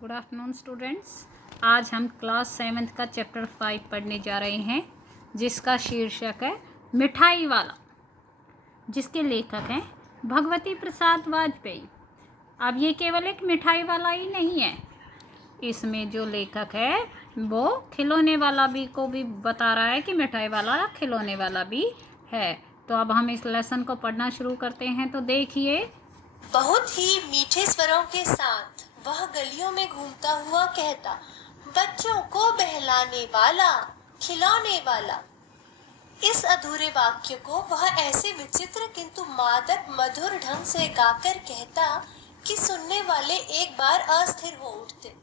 Good afternoon students. आज हम class 7th का चैप्टर 5 पढ़ने जा रहे हैं, जिसका शीर्षक है मिठाई वाला, जिसके लेखक हैं भगवती प्रसाद वाजपेयी। अब ये केवल एक मिठाई वाला ही नहीं है, इसमें जो लेखक है वो खिलौने वाला भी को भी बता रहा है कि मिठाई वाला खिलौने वाला भी है। तो अब हम इस लेसन को पढ़ना शुरू करते हैं। तो देखिए, बहुत ही मीठे स्वरों के साथ वह गलियों में घूमता हुआ कहता, बच्चों को बहलाने वाला, खिलौने वाला। इस अधूरे वाक्य को वह ऐसे विचित्र किंतु मादक मधुर ढंग से गाकर कहता कि सुनने वाले एक बार अस्थिर हो उठते।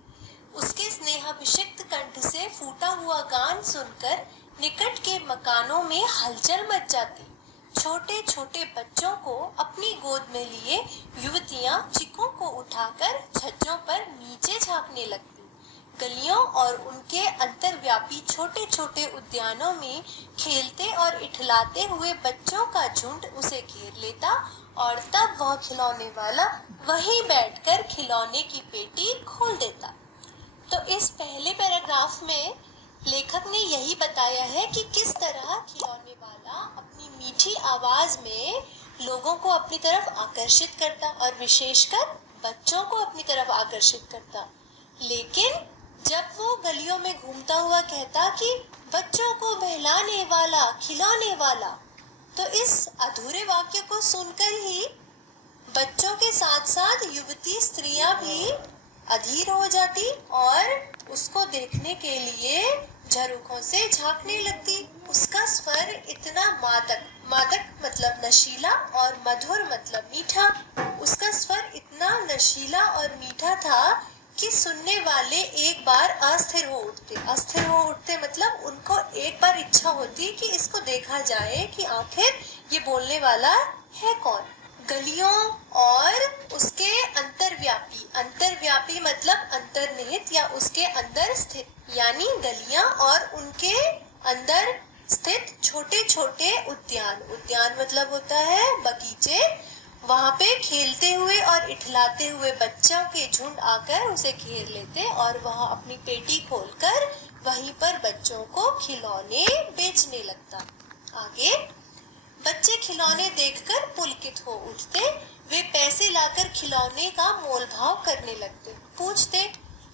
उसके स्नेहाभिषिक्त कंठ से फूटा हुआ गान सुनकर निकट के मकानों में हलचल मच जाती। छोटे छोटे बच्चों को अपनी गोद में लिए युवतियां चिकों को उठाकर छज्जों पर नीचे झांकने लगती। गलियों और उनके अंतर्व्यापी छोटे छोटे उद्यानों में खेलते और इठलाते हुए बच्चों का झुंड उसे घेर लेता और तब वह खिलौने वाला वहीं बैठकर खिलौने की पेटी खोल देता। तो इस पहले पैराग्राफ में लेखक ने यही बताया है कि किस तरह खिलौने वाला अपनी मीठी आवाज में लोगों को अपनी तरफ आकर्षित करता और विशेषकर बच्चों को अपनी तरफ आकर्षित करता। लेकिन जब वो गलियों में घूमता हुआ कहता कि बच्चों को बहलाने वाला, खिलौने वाला, तो इस अधूरे वाक्य को सुनकर ही बच्चों के साथ साथ युवती स्त्रियां भी अधीर हो जाती और उसको देखने के लिए झरोखों से झांकने लगती। उसका स्वर इतना मादक मतलब नशीला और मधुर मतलब मीठा। उसका स्वर इतना नशीला और मीठा था कि सुनने वाले एक बार अस्थिर हो उठते। अस्थिर हो उठते मतलब उनको एक बार इच्छा होती कि इसको देखा जाए कि आखिर ये बोलने वाला है कौन। गलियों और उसके अंतर्व्यापी मतलब अंतर्निहित या उसके अंदर स्थित, यानी गलियां और उनके अंदर स्थित छोटे छोटे उद्यान मतलब होता है बगीचे। वहां पे खेलते हुए और इठलाते हुए बच्चों के झुंड आकर उसे घेर लेते और वह अपनी पेटी खोलकर वहीं पर बच्चों को खिलौने बेचने लगता। आगे, बच्चे खिलौने देखकर पुलकित हो उठते। वे पैसे लाकर खिलौने का मोल भाव करने लगते। पूछते,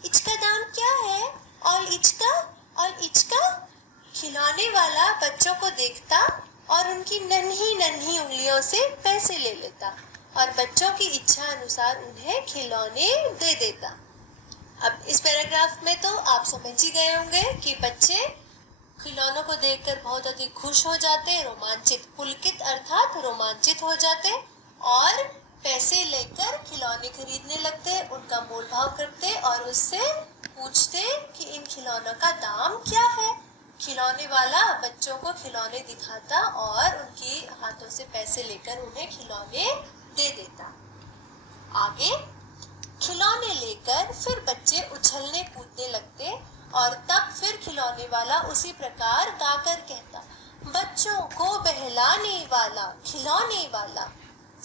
इसका दाम क्या है? और इसका? खिलौने वाला बच्चों को देखता और उनकी नन्ही नन्ही उंगलियों से पैसे ले लेता और बच्चों की इच्छा अनुसार उन्हें खिलौने दे देता। अब इस पैराग्राफ में तो आप समझ ही गए होंगे कि बच्चे खिलौनों को देखकर बहुत अधिक खुश हो जाते, रोमांचित, पुलकित अर्थात रोमांचित हो जाते और पैसे लेकर खिलौने खरीदने लगते, उनका मोल भाव करते और उससे पूछते कि इन खिलौनों का दाम क्या है। खिलौने वाला बच्चों को खिलौने दिखाता और उनके हाथों से पैसे लेकर उन्हें खिलौने दे देता। आगे, खिलौने लेकर फिर बच्चे उछलने कूदने लगते और तब फिर खिलौने वाला उसी प्रकार गाकर कहता, बच्चों को बहलाने वाला, खिलौने वाला।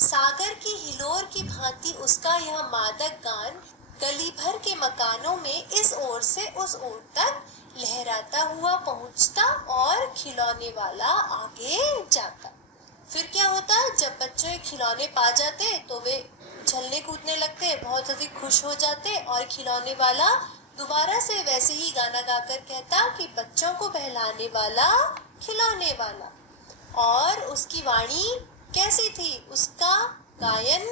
सागर की हिलोर की भांति उसका यह मादक गान गली भर के मकानों में इस ओर से उस ओर तक लहराता हुआ पहुंचता और खिलौने वाला आगे जाता। फिर क्या होता, जब बच्चे खिलौने पा जाते तो वे उछलने कूदने लगते, बहुत अधिक खुश हो जाते और खिलौने वाला दोबारा से वैसे ही गाना गाकर कहता कि बच्चों को बहलाने वाला, खिलौने वाला। और उसकी वाणी कैसी थी, उसका गायन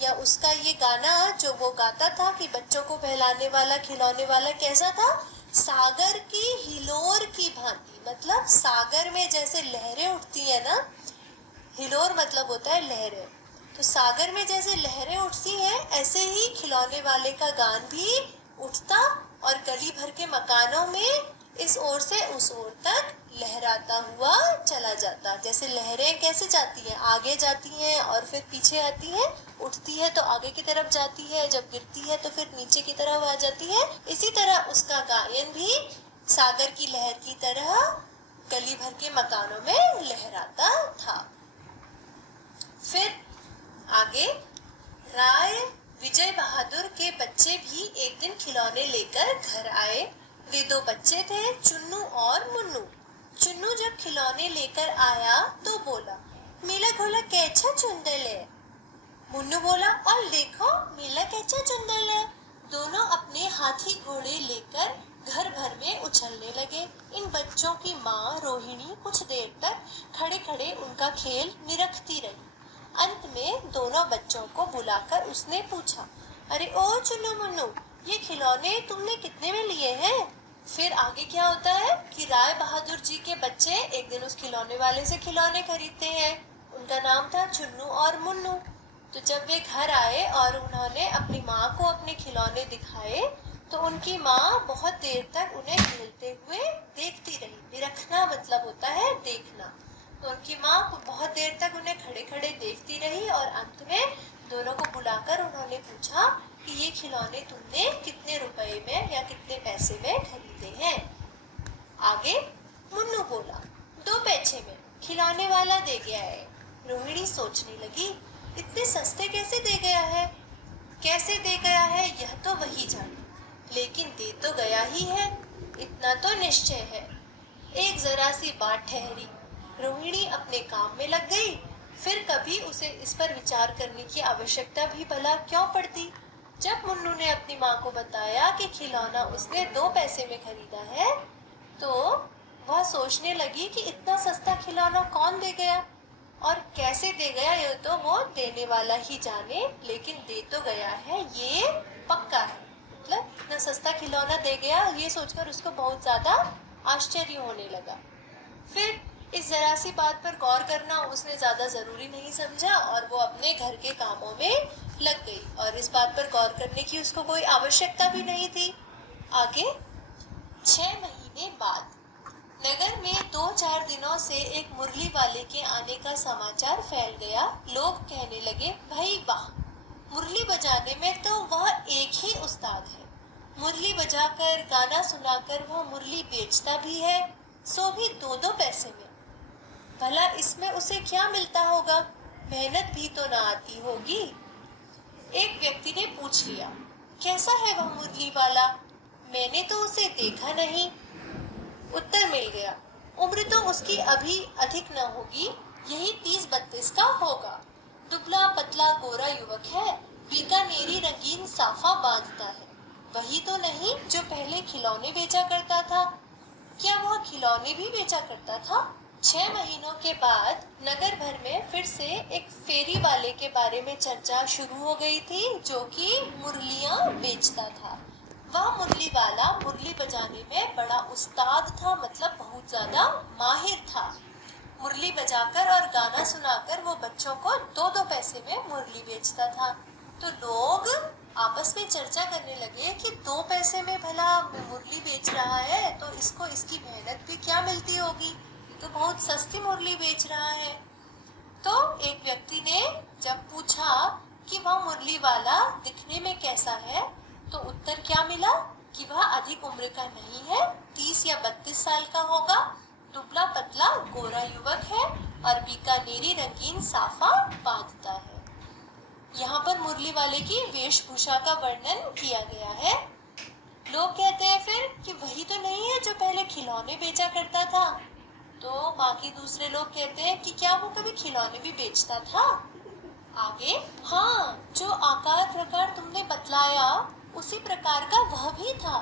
या उसका ये गाना जो वो गाता था कि बच्चों को बहलाने वाला, खिलौने वाला, कैसा था? सागर की हिलोर की भांति, मतलब सागर में जैसे लहरें उठती है ना, हिलोर मतलब होता है लहरें, तो सागर में जैसे लहरें उठती हैं ऐसे ही खिलौने वाले का गान भी उठता और गली भर के मकानों में इस ओर से उस ओर तक लहराता हुआ चला जाता। जैसे लहरें कैसे जाती हैं, आगे जाती हैं और फिर पीछे आती हैं, उठती है तो आगे की तरफ जाती है, जब गिरती है तो फिर नीचे की तरफ आ जाती है। इसी तरह उसका गायन भी सागर की लहर की तरह गली भर के मकानों में लहराता था। फिर आगे, राय विजय बहादुर के बच्चे भी एक दिन खिलौने लेकर घर आए। वे दो बच्चे थे, चुन्नू और मुन्नू। चुन्नू जब खिलौने लेकर आया तो बोला, मेला घोला कैसा सुंदर है। मुन्नू बोला, और देखो मेला कैसा सुंदर है। दोनों अपने हाथी घोड़े लेकर घर भर में उछलने लगे। इन बच्चों की माँ रोहिणी कुछ देर तक खड़े खड़े उनका खेल निरखती रही। अंत में दोनों बच्चों को बुलाकर उसने पूछा, अरे ओ चुन्नू मुन्नू, ये खिलौने तुमने कितने में लिए हैं। फिर आगे क्या होता है कि राय बहादुर जी के बच्चे एक दिन उस खिलौने वाले से खिलौने खरीदते हैं। उनका नाम था चुन्नू और मुन्नू। तो जब वे घर आए और उन्होंने अपनी माँ को अपने खिलौने दिखाए तो उनकी माँ बहुत देर तक उन्हें खेलते हुए देखती रही। निरखना मतलब होता है देखना। तो उनकी माँ बहुत देर तक उन्हें खड़े खड़े देखती रही और अंत में दोनों को बुलाकर उन्होंने पूछा कि ये खिलौने तुमने कितने रुपए में या कितने पैसे में खरीदे हैं। आगे मुन्नू बोला, 2 पैसे में, खिलौने वाला दे गया है। रोहिणी सोचने लगी, इतने सस्ते कैसे दे गया है। कैसे दे गया है यह तो वही जाने, लेकिन दे तो गया ही है, इतना तो निश्चय है। एक जरा सी बात ठहरी। रोहिणी अपने काम में लग गई। फिर कभी उसे इस पर विचार करने की आवश्यकता भी भला क्यों पड़ती। जब मुन्नू ने अपनी माँ को बताया कि खिलौना उसने 2 पैसे में खरीदा है तो वह सोचने लगी कि इतना सस्ता खिलौना कौन दे गया और कैसे दे गया ये तो वो देने वाला ही जाने, लेकिन दे तो गया है ये पक्का है। मतलब इतना सस्ता खिलौना दे गया ये सोचकर उसको बहुत ज्यादा आश्चर्य होने लगा। फिर इस जरा सी बात पर गौर करना उसने ज्यादा जरूरी नहीं समझा और वो अपने घर के कामों में लग गई और इस बात पर गौर करने की उसको कोई आवश्यकता भी नहीं थी। आगे 6 महीने बाद नगर में 2-4 दिनों से एक मुरली वाले के आने का समाचार फैल गया। लोग कहने लगे, भाई वाह, मुरली बजाने में तो वह एक ही उस्ताद है। मुरली बजाकर गाना सुनाकर वह मुरली बेचता भी है, सो भी 2-2 पैसे में। भला इसमें उसे क्या मिलता होगा, मेहनत भी तो ना आती होगी। एक व्यक्ति ने पूछ लिया, कैसा है वह मुरली वाला, मैंने तो उसे देखा नहीं। उत्तर मिल गया, उम्र तो उसकी अभी अधिक न होगी, यही 30-32 का होगा। दुबला पतला गोरा युवक है, बीकानेरी रंगीन साफा बांधता है। वही तो नहीं जो पहले खिलौने बेचा करता था। क्या वह खिलौने भी बेचा करता था। 6 महीनों के बाद नगर भर में फिर से एक फेरी वाले के बारे में चर्चा शुरू हो गई थी जो कि मुरलियां बेचता था। वह मुरली वाला मुरली बजाने में बड़ा उस्ताद था, मतलब बहुत ज्यादा माहिर था। मुरली बजाकर और गाना सुनाकर वो बच्चों को 2-2 पैसे में मुरली बेचता था। तो लोग आपस में चर्चा करने लगे कि 2 पैसे में भला मुरली बेच रहा है तो इसको इसकी मेहनत भी क्या मिलती होगी, तो बहुत सस्ती मुरली बेच रहा है। तो एक व्यक्ति ने जब पूछा कि वह मुरली वाला दिखने में कैसा है तो उत्तर क्या मिला कि वह अधिक उम्र का नहीं है, 30 या 32 साल का होगा, दुबला पतला गोरा युवक है और बीकानेरी रंगीन साफा बांधता है। यहाँ पर मुरली वाले की वेशभूषा का वर्णन किया गया है। लोग कहते हैं फिर कि वही तो नहीं है जो पहले खिलौने बेचा करता था। तो बाकी दूसरे लोग कहते हैं कि क्या वो कभी खिलौने भी बेचता था। आगे, हाँ, जो आकार प्रकार तुमने बतलाया उसी प्रकार का वह भी था,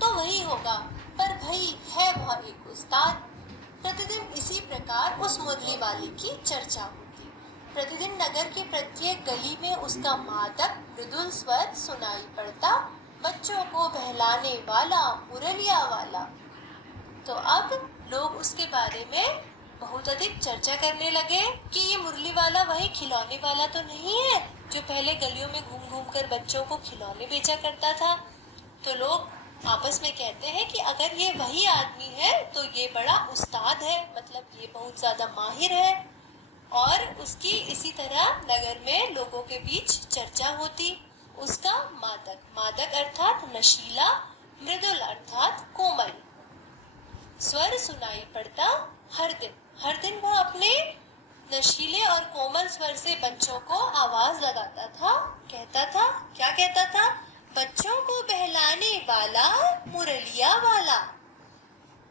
तो वही होगा, पर भाई है वह एक उस्ताद। प्रतिदिन इसी प्रकार उस मुरली वाले की चर्चा होती। प्रतिदिन नगर की प्रत्येक गली में उसका मादक मृदुल स्वर सुनाई पड़ता, बच्चों को बहलाने वाला मुरलिया वाला। तो अब लोग उसके बारे में बहुत अधिक चर्चा करने लगे कि ये मुरली वाला वही खिलौने वाला तो नहीं है जो पहले गलियों में घूम घूम कर बच्चों को खिलौने बेचा करता था। तो लोग आपस में कहते हैं कि अगर ये वही आदमी है तो ये बड़ा उस्ताद है, मतलब ये बहुत ज्यादा माहिर है। और उसकी इसी तरह नगर में लोगों के बीच चर्चा होती। उसका मादक, मादक अर्थात नशीला, मृदुल अर्थात कोमल स्वर सुनाई पड़ता हर दिन। हर दिन वह अपने नशीले और कोमल स्वर से बच्चों को आवाज लगाता था। कहता था, क्या कहता था? बच्चों को बहलाने वाला मुरलिया वाला।